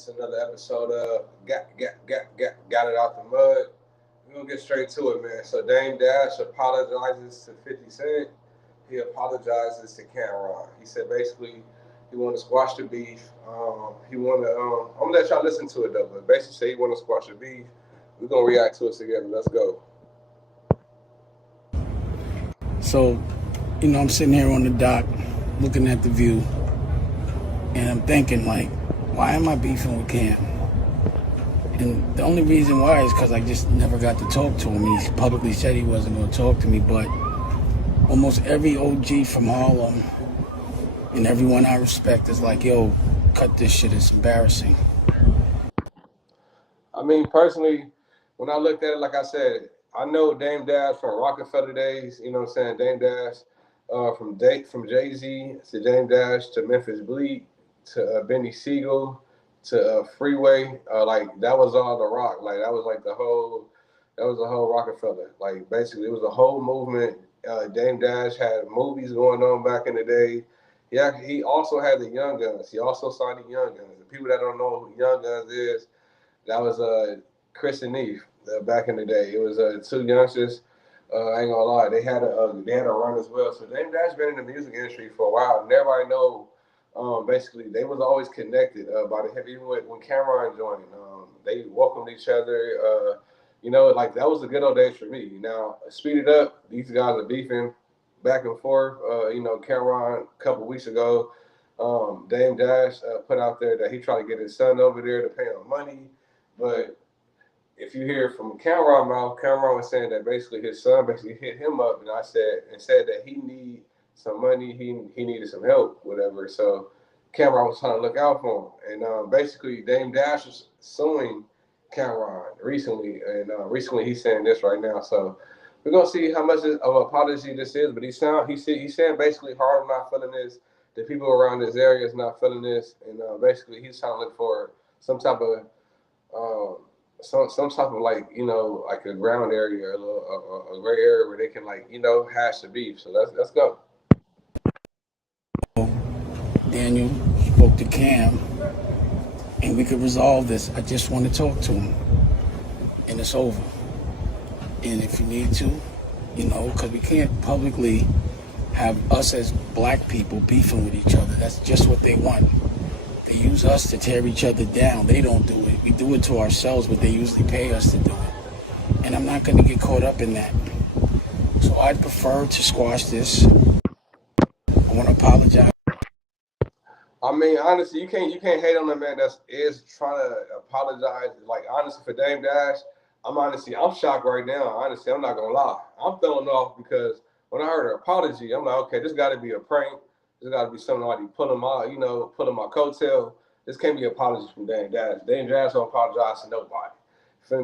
It's another episode of Got It Out the Mud. We're gonna get straight to it, man. So Dame Dash apologizes to 50 Cent. He apologizes to Cameron. He said basically he wanted to squash the beef. He wanted to, I'm gonna let y'all listen to it though, but basically say he wanted to squash the beef. We're gonna react to it together. Let's go. So, I'm sitting here on the dock looking at the view, and I'm thinking, like, why am I beefing with Cam? And the only reason why is because I just never got to talk to him. He publicly said he wasn't going to talk to me, but almost every OG from Harlem and everyone I respect is like, yo, cut this shit, it's embarrassing. I mean, personally, when I looked at it, like I said, I know Dame Dash from Rockefeller days. You know what I'm saying? Dame Dash from Jay Z to Dame Dash to Memphis Bleak to Benny Siegel to Freeway. Like that was all the rock. Like that was like that was the whole Rockefeller. Like basically, it was a whole movement. Dame Dash had movies going on back in the day. Yeah, he also had the Young Guns. He also signed the Young Guns. The people that don't know who Young Guns is, that was Chris and Neve back in the day. It was two youngsters. I ain't gonna lie, they had a run as well. So Dame Dash been in the music industry for a while, and everybody know. Basically, they was always connected by the hip. Even when Cameron joined, they welcomed each other. Like that was the good old days for me. Now, speed it up. These guys are beefing back and forth. Cameron a couple weeks ago, Dame Dash put out there that he tried to get his son over there to pay him money, but if you hear from Cameron mouth, Cameron was saying that basically his son basically hit him up, and said that he need some money, he needed some help, whatever. So Cameron was trying to look out for him, and basically Dame Dash was suing Cameron recently, and recently he's saying this right now. So we're gonna see how much of an apology this is, but he's saying basically Harlem not feeling this, the people around this area is not feeling this, and basically he's trying to look for some type of some type of like a ground area, a gray area where they can hash the beef. So let's go. Daniel spoke to Cam, and we could resolve this. I just want to talk to him, and it's over. And if you need to, because we can't publicly have us as black people beefing with each other. That's just what they want. They use us to tear each other down. They don't do it. We do it to ourselves, but they usually pay us to do it. And I'm not going to get caught up in that. So I'd prefer to squash this. I want to apologize. I mean, honestly, you can't hate on the man that is trying to apologize. Like honestly, for Dame Dash, I'm shocked right now. Honestly, I'm not gonna lie. I'm throwing off because when I heard an apology, I'm like, okay, this got to be a prank. This got to be somebody pulling my coattail. This can't be an apology from Dame Dash. Dame Dash don't apologize to nobody.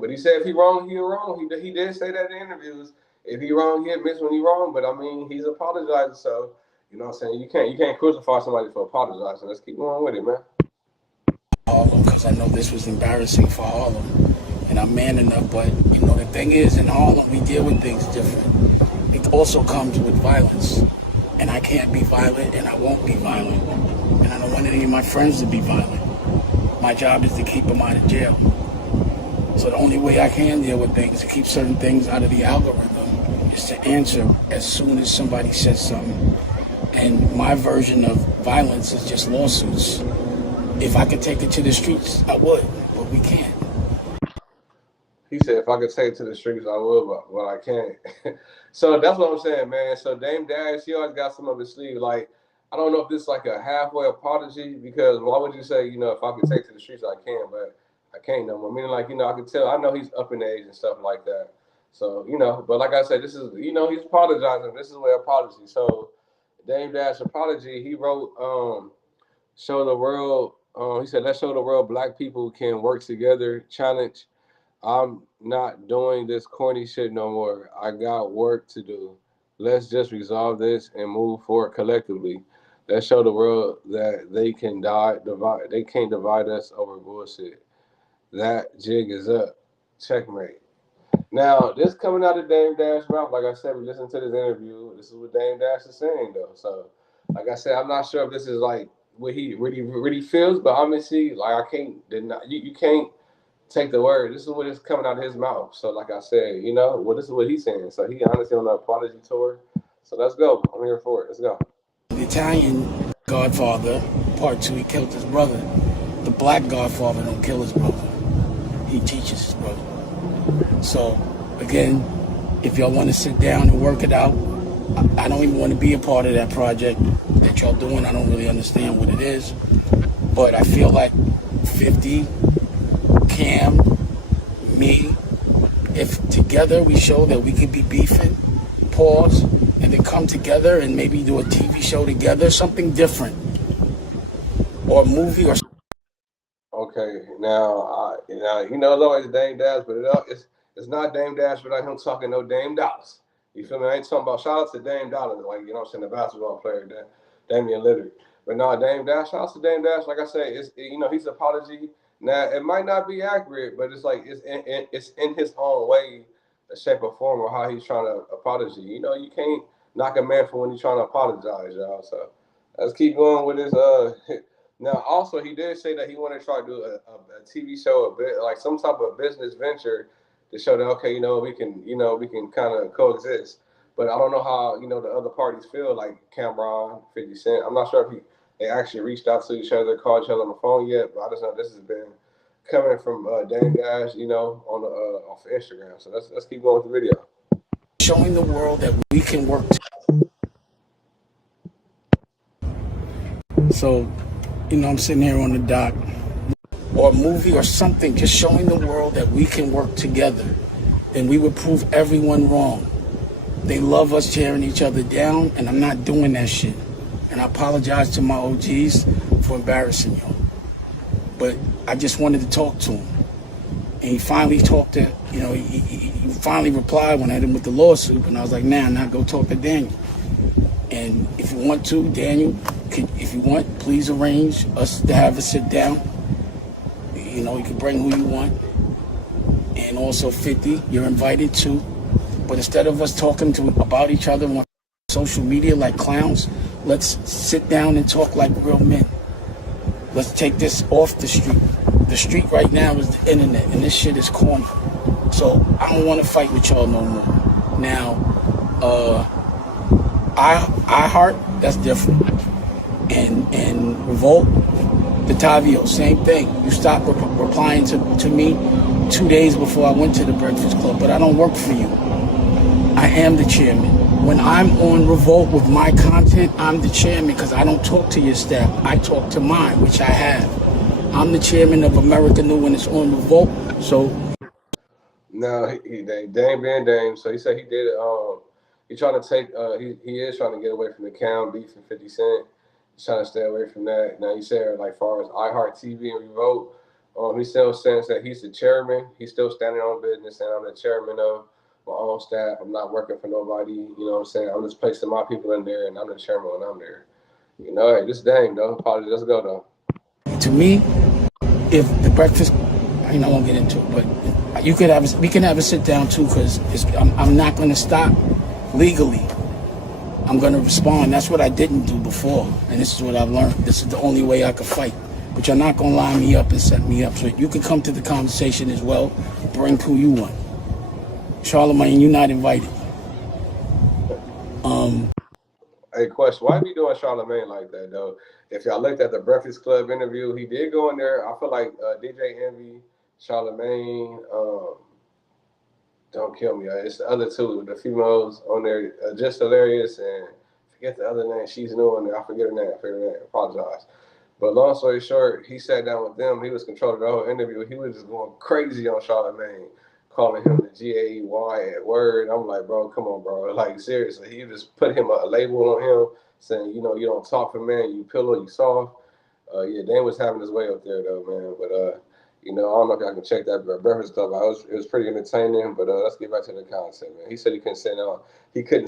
But he said if he wrong, he wrong. He did say that in interviews. If he wrong, he admits when he wrong. But I mean, he's apologizing. So you know what I'm saying? You can't crucify somebody for apologizing. Let's keep going with it, man. Harlem, because I know this was embarrassing for Harlem. And I'm man enough, but the thing is, in Harlem, we deal with things different. It also comes with violence. And I can't be violent, and I won't be violent. And I don't want any of my friends to be violent. My job is to keep them out of jail. So the only way I can deal with things, to keep certain things out of the algorithm, is to answer as soon as somebody says something. And my version of violence is just lawsuits. If I could take it to the streets, I would, but we can't. He said if I could take it to the streets, I would, but I can't. So that's what I'm saying, man. So Dame Dash, he always got some of his sleeve. Like, I don't know if this is like a halfway apology, because why would you say, if I could take it to the streets, I can, but I can't no more. Meaning, like, I can tell, I know he's up in age and stuff like that. So, but like I said, this is, he's apologizing. This is where apology. So Dame Dash apology, he wrote, show the world, he said, let's show the world black people can work together, challenge. I'm not doing this corny shit no more. I got work to do. Let's just resolve this and move forward collectively. Let's show the world that they can't divide us over bullshit. That jig is up. Checkmate. Now, this coming out of Dame Dash mouth, like I said, we listened to this interview. This is what Dame Dash is saying, though. So, like I said, I'm not sure if this is like what he really feels. But honestly, like I can't deny you can't take the word. This is what is coming out of his mouth. So like I said, well, this is what he's saying. So he honestly on the apology tour. So let's go. I'm here for it. Let's go. The Italian Godfather, part two, he killed his brother. The black Godfather don't kill his brother. He teaches his brother. So, again, if y'all want to sit down and work it out, I don't even want to be a part of that project that y'all doing. I don't really understand what it is. But I feel like 50, Cam, me, if together we show that we could be beefing, pause, and then come together and maybe do a TV show together, something different, or a movie or. Okay, now it's always Dame Dash, but it's not Dame Dash without him talking no Dame Dollars. You feel me? I ain't talking about shout out to Dame Dollars, like I'm saying, the basketball player, Damian Lillard. But no, Dame Dash, shout out to Dame Dash. Like I say, his apology. Now it might not be accurate, but it's like it's in his own way, a shape or form, or how he's trying to apology. You can't knock a man for when he's trying to apologize, y'all. So let's keep going with his. Now, also, he did say that he wanted to try to do a TV show, a bit like some type of business venture to show that okay, we can kind of coexist. But I don't know how the other parties feel, like Cameron, 50 Cent. I'm not sure if they actually reached out to each other, called each other on the phone yet. But I just know this has been coming from Dame Dash, on the off Instagram. So let's keep going with the video. Showing the world that we can work. So, I'm sitting here on the dock, or a movie or something, just showing the world that we can work together. Then we would prove everyone wrong. They love us tearing each other down, and I'm not doing that shit. And I apologize to my OGs for embarrassing you. But I just wanted to talk to him. And he finally talked to, he finally replied when I hit him with the lawsuit. And I was like, nah, not go talk to Daniel. And if you want to, Daniel, if you want, please arrange us to have a sit down. You can bring who you want. And also 50, you're invited too. But instead of us talking about each other on social media like clowns, let's sit down and talk like real men. Let's take this off the street. The street right now is the internet, and this shit is corny. So I don't want to fight with y'all no more. Now, I heart, that's different. And Revolt, the Tavio, same thing. You stopped replying to me 2 days before I went to the Breakfast Club, but I don't work for you. I am the chairman. When I'm on Revolt with my content, I'm the chairman because I don't talk to your staff. I talk to mine, which I have. I'm the chairman of America New when it's on Revolt. So now Dame being Dame, so he said he did. He trying to take. He is trying to get away from the Cam beef and 50 Cent. He's trying to stay away from that. Now he said like far as iHeart TV and Revolt, he still says that he's the chairman. He's still standing on business, and I'm the chairman of my own staff. I'm not working for nobody. You know what I'm saying? I'm just placing my people in there, and I'm the chairman when I'm there. Hey, this Dame though. Probably let's go though. To me, if the Breakfast, I won't get into it, but we can have a sit down too, because I'm not going to stop legally. I'm going to respond. That's what I didn't do before, and this is what I've learned. This is the only way I could fight. But you're not going to line me up and set me up, so you can come to the conversation as well. Bring who you want. Charlemagne, you're not invited. Hey, question. Why be doing Charlemagne like that, though? If y'all looked at the Breakfast Club interview, he did go in there. I feel like DJ Envy, Charlemagne, don't kill me. It's the other two, the females on there, just hilarious, and forget the other name. She's new on there. I forget her name. I apologize. But long story short, he sat down with them. He was controlling the whole interview. He was just going crazy on Charlemagne, calling him the GAY word. I'm like, bro, come on, bro. Like, seriously. He just put him a label on him saying, you don't talk for man. You pillow, you soft. Yeah, Dan was having his way up there, though, man. But, I don't know if y'all can check that Breakfast Club out. It was pretty entertaining, but let's get back to the content, man. He said he couldn't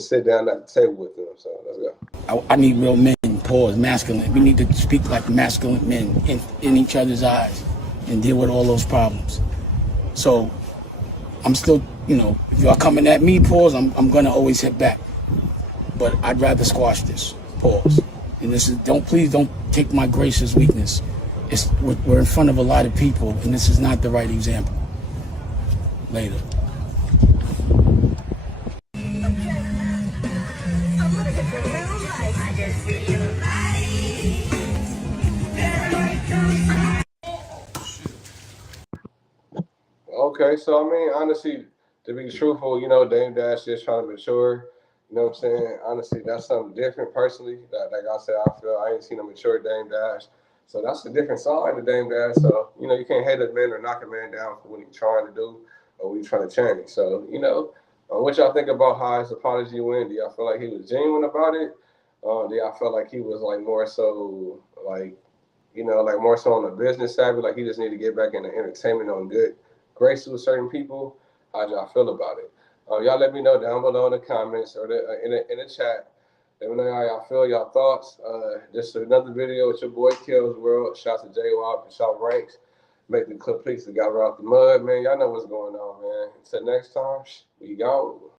sit down at the table with them, so let's go. I need real men, pause, masculine. We need to speak like masculine men in each other's eyes and deal with all those problems. So I'm still, if y'all coming at me, pause, I'm going to always hit back. But I'd rather squash this, pause. And this is please don't take my grace as weakness. We're in front of a lot of people, and this is not the right example. Later. Okay, so I mean, honestly, to be truthful, Dame Dash just trying to mature. You know what I'm saying? Honestly, that's something different personally. That, like I said, I ain't seen a mature Dame Dash. So that's a different side of Dame Dash. So, you can't hate a man or knock a man down for what he's trying to do or what he's trying to change. So, what y'all think about how his apology went? Do y'all feel like he was genuine about it? Do y'all feel like he was like more so like more so on the business side, but like he just need to get back into entertainment on good grace with certain people? How y'all feel about it? Y'all let me know down below in the comments or in the chat. Let me know how y'all feel, y'all thoughts. This is another video with your boy Kills World. Shout out to J Wop and Shaw Ranks. Make the clip, please. The guy right out the mud, man. Y'all know what's going on, man. Until next time, we go.